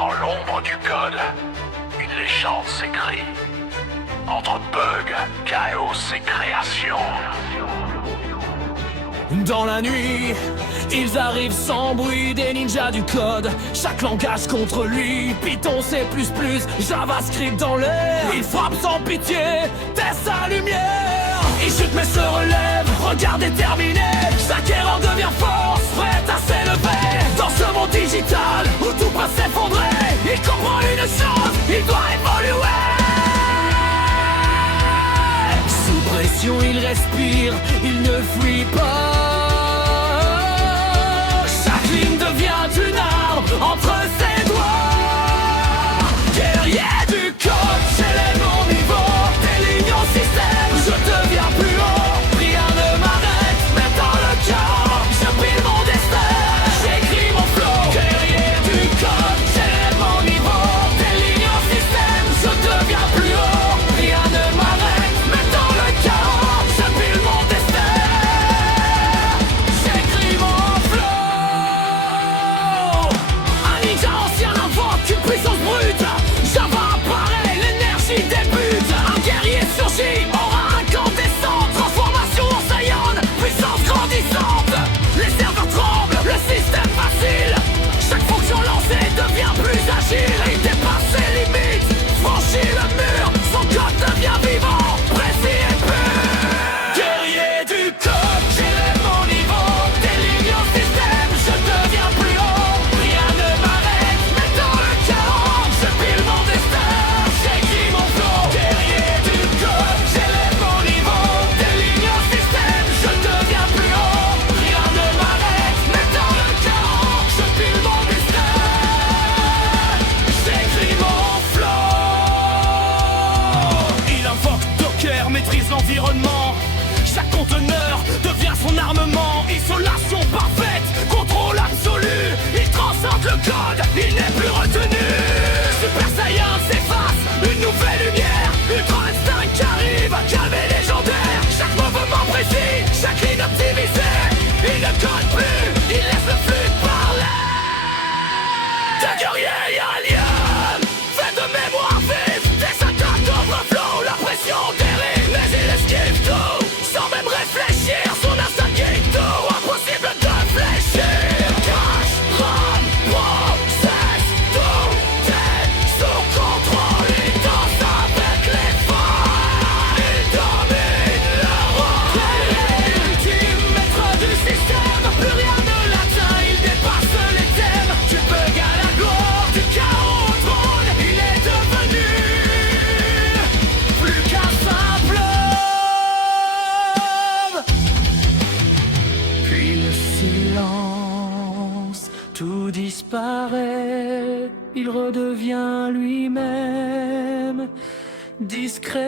Dans l'ombre du code, une légende s'écrit. Entre bug, chaos et création. Dans la nuit, ils arrivent sans bruit, des ninjas du code. Chaque langage contre lui, Python, C++, JavaScript dans l'air. Ils frappent sans pitié, dès sa lumière. Ils chutent mais se relèvent, regard déterminé. Chaque erreur devient force, prête à s'élever. Dans ce monde digital, où tout peut s'effondrer, il comprend une chose, il doit évoluer. Sous pression, il respire, il ne fuit pas. Chaque ligne devient une arme entre ses doigts. Guerrier du code, j'élève mon niveau. Des lignes au système, je deviens plus haut. Rien ne m'arrête, mais dans le chaos, je pile mon destin. J'écris mon flow. Guerrier du code, j'élève mon niveau. Des lignes au système, je deviens plus haut. Rien ne m'arrête, mais dans le chaos, je pile mon destin. J'écris mon flow. Un ninja ancien invoque une puissance brute. Java apparaît, l'énergie débute. Un guerrier surgit, aura incandescent. Transformation en Saiyan, puissance grandissante. Les serveurs tremblent, le système vacille. Chaque fonction lancée devient plus agile. Il dépasse ses limites, franchit le mur. Son code devient vivant, précis et pur. Guerrier du code, j'élève mon niveau. Des lignes au système, je deviens plus haut. Rien ne m'arrête, mais dans le chaos, je pile mon destin. J'écris mon flow. Guerrier du code, j'élève mon niveau. Des lignes au système, je deviens plus haut. Rien ne m'arrête, mais dans le chaos, je pile mon destin. J'écris mon flow. Il invoque Docker, maîtrise l'environnement. Chaque conteneur devient son armement. Isolation parfaite, contrôle absolu. Il transcende le code, il n'est plus retenu. Super Saiyan s'efface, une nouvelle lumière. Ultra instinct qui arrive à calmer légendaire. Chaque mouvement précis, chaque ligne optimisée. Il ne code plus, il laisse le flux parler. De guerrier alien, fait de mémoire vive. Des attaques d'overflow, la pression dérive. Mais il esquive tout, sans même réfléchir. Son instinct guide tout, impossible de fléchir. Cache, run, process, tout est sous contrôle. Il danse avec les failles, il domine le rôle. Ultime maître du système, plus rien ne l'atteint, il dépasse les thèmes. Du bug à la gloire, du chaos au trône, il est devenu plus qu'un simple homme. Puis le silence, tout disparaît, il redevient lui-même, discret.